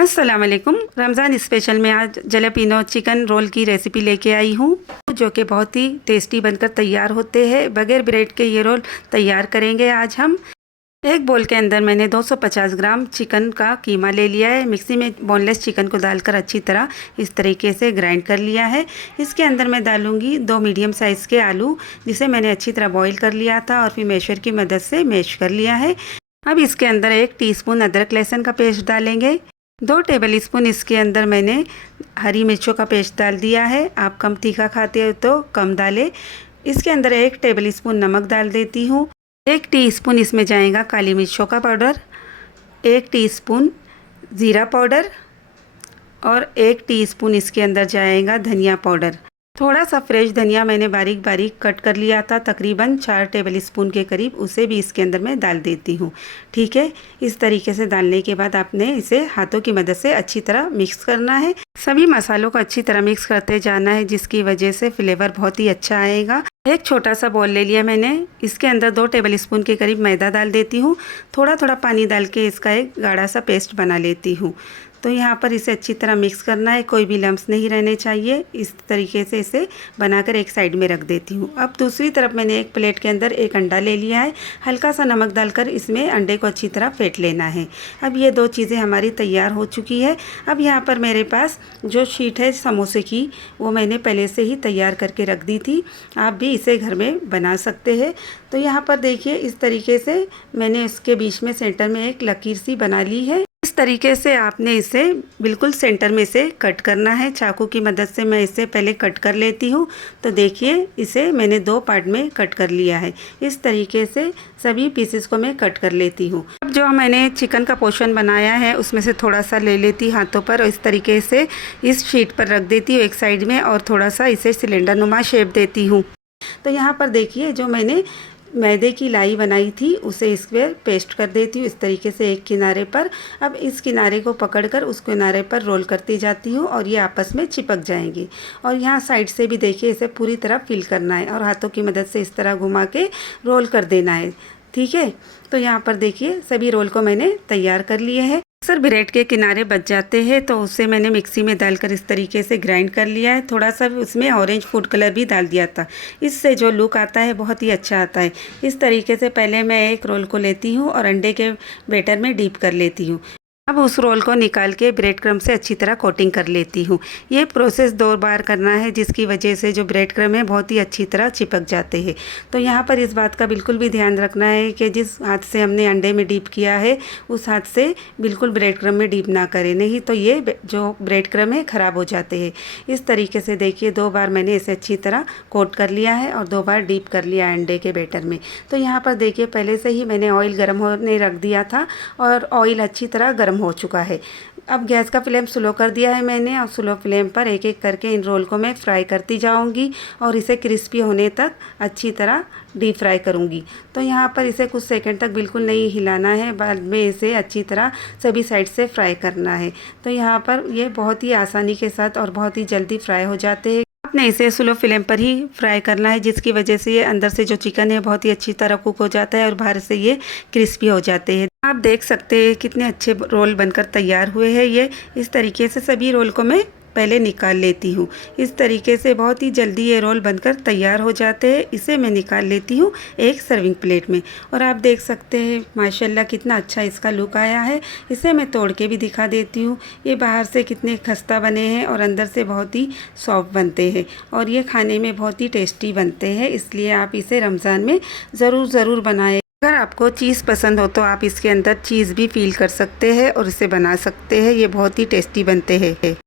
अस्सलाम वालेकुम। रमज़ान स्पेशल में आज जलेपिनो चिकन रोल की रेसिपी लेके आई हूँ, जो कि बहुत ही टेस्टी बनकर तैयार होते हैं। बगैर ब्रेड के ये रोल तैयार करेंगे आज हम। एक बोल के अंदर मैंने 250 ग्राम चिकन का कीमा ले लिया है। मिक्सी में बोनलेस चिकन को डालकर अच्छी तरह इस तरीके से ग्राइंड कर लिया है। इसके अंदर मैं डालूँगी 2 मीडियम साइज़ के आलू, जिसे मैंने अच्छी तरह बॉईल कर लिया था और फिर मैशर की मदद से मैश कर लिया है। अब इसके अंदर 1 टीस्पून अदरक लहसुन का पेस्ट डालेंगे। 2 टेबल स्पून इसके अंदर मैंने हरी मिर्चों का पेस्ट डाल दिया है। आप कम तीखा खाते हो तो कम डालें। इसके अंदर 1 टेबल स्पून नमक डाल देती हूँ। 1 टीस्पून इसमें जाएगा काली मिर्चों का पाउडर, 1 टीस्पून ज़ीरा पाउडर और 1 टीस्पून इसके अंदर जाएगा धनिया पाउडर। थोड़ा सा फ्रेश धनिया मैंने बारीक बारीक कट कर लिया था, तकरीबन 4 टेबल स्पून के करीब, उसे भी इसके अंदर मैं डाल देती हूँ। ठीक है, इस तरीके से डालने के बाद आपने इसे हाथों की मदद से अच्छी तरह मिक्स करना है। सभी मसालों को अच्छी तरह मिक्स करते जाना है, जिसकी वजह से फ्लेवर बहुत ही अच्छा आएगा। एक छोटा सा बॉल ले लिया मैंने, इसके अंदर 2 टेबल स्पून के करीब मैदा डाल देती हूँ। थोड़ा थोड़ा पानी डाल के इसका एक गाढ़ा सा पेस्ट बना लेती हूँ। तो यहाँ पर इसे अच्छी तरह मिक्स करना है, कोई भी लम्स नहीं रहने चाहिए। इस तरीके से इसे बनाकर एक साइड में रख देती हूँ। अब दूसरी तरफ मैंने एक प्लेट के अंदर 1 अंडा ले लिया है। हल्का सा नमक डालकर इसमें अंडे को अच्छी तरह फेंट लेना है। अब ये 2 चीज़ें हमारी तैयार हो चुकी है। अब यहाँ पर मेरे पास जो शीट है समोसे की, वो मैंने पहले से ही तैयार करके रख दी थी। आप भी इसे घर में बना सकते हैं। तो यहाँ पर देखिए, इस तरीके से मैंने इसके बीच में सेंटर में एक लकीर सी बना ली है। इस तरीके से आपने इसे बिल्कुल सेंटर में से कट करना है। चाकू की मदद से मैं इसे पहले कट कर लेती हूँ। तो देखिए, इसे मैंने 2 पार्ट में कट कर लिया है। इस तरीके से सभी पीसेस को मैं कट कर लेती हूँ। अब जो मैंने चिकन का पोर्शन बनाया है, उसमें से थोड़ा सा ले लेती हाथों पर और इस तरीके से इस शीट पर रख देती हूँ एक साइड में, और थोड़ा सा इसे सिलेंडर नुमा शेप देती हूँ। तो यहाँ पर देखिए, जो मैंने मैदे की लाई बनाई थी, उसे इस पर पेस्ट कर देती हूँ इस तरीके से एक किनारे पर। अब इस किनारे को पकड़कर उस किनारे पर रोल करती जाती हूँ और ये आपस में चिपक जाएंगी। और यहाँ साइड से भी देखिए, इसे पूरी तरह फिल करना है और हाथों की मदद से इस तरह घुमा के रोल कर देना है। ठीक है, तो यहाँ पर देखिए, सभी रोल को मैंने तैयार कर लिए हैं। अक्सर ब्रेड के किनारे बच जाते हैं, तो उसे मैंने मिक्सी में डालकर इस तरीके से ग्राइंड कर लिया है। थोड़ा सा उसमें ऑरेंज फूड कलर भी डाल दिया था। इससे जो लुक आता है बहुत ही अच्छा आता है। इस तरीके से पहले मैं एक रोल को लेती हूँ और अंडे के बैटर में डीप कर लेती हूँ। अब उस रोल को निकाल के ब्रेड क्रम से अच्छी तरह कोटिंग कर लेती हूँ। ये प्रोसेस 2 बार करना है, जिसकी वजह से जो ब्रेड क्रम है बहुत ही अच्छी तरह चिपक जाते हैं। तो यहाँ पर इस बात का बिल्कुल भी ध्यान रखना है कि जिस हाथ से हमने अंडे में डीप किया है, उस हाथ से बिल्कुल ब्रेड क्रम में डीप ना करें, नहीं तो ये जो ब्रेड क्रम है ख़राब हो जाते हैं। इस तरीके से देखिए, 2 बार मैंने इसे अच्छी तरह कोट कर लिया है और 2 बार डीप कर लिया अंडे के बैटर में। तो यहाँ पर देखिए, पहले से ही मैंने ऑयल गर्म होने रख दिया था और ऑयल अच्छी तरह गर्म हो चुका है। अब गैस का फ्लेम स्लो कर दिया है मैंने, और स्लो फ्लेम पर एक एक करके इन रोल को मैं फ्राई करती जाऊंगी और इसे क्रिस्पी होने तक अच्छी तरह डीप फ्राई करूंगी। तो यहाँ पर इसे कुछ सेकंड तक बिल्कुल नहीं हिलाना है, बाद में इसे अच्छी तरह सभी साइड से फ्राई करना है। तो यहाँ पर ये बहुत ही आसानी के साथ और बहुत ही जल्दी फ्राई हो जाते हैं। आपने इसे स्लो फ्लेम पर ही फ्राई करना है, जिसकी वजह से ये अंदर से जो चिकन है बहुत ही अच्छी तरह कुक हो जाता है और बाहर से ये क्रिस्पी हो जाते हैं। आप देख सकते हैं कितने अच्छे रोल बनकर तैयार हुए हैं ये। इस तरीके से सभी रोल को मैं पहले निकाल लेती हूँ। इस तरीके से बहुत ही जल्दी ये रोल बनकर तैयार हो जाते हैं। इसे मैं निकाल लेती हूँ एक सर्विंग प्लेट में, और आप देख सकते हैं माशाल्लाह कितना अच्छा इसका लुक आया है। इसे मैं तोड़ के भी दिखा देती हूँ। ये बाहर से कितने खस्ता बने हैं और अंदर से बहुत ही सॉफ्ट बनते हैं, और ये खाने में बहुत ही टेस्टी बनते हैं। इसलिए आप इसे रमज़ान में ज़रूर बनाएं। अगर आपको चीज़ पसंद हो तो आप इसके अंदर चीज़ भी फील कर सकते हैं और इसे बना सकते हैं। ये बहुत ही टेस्टी बनते हैं।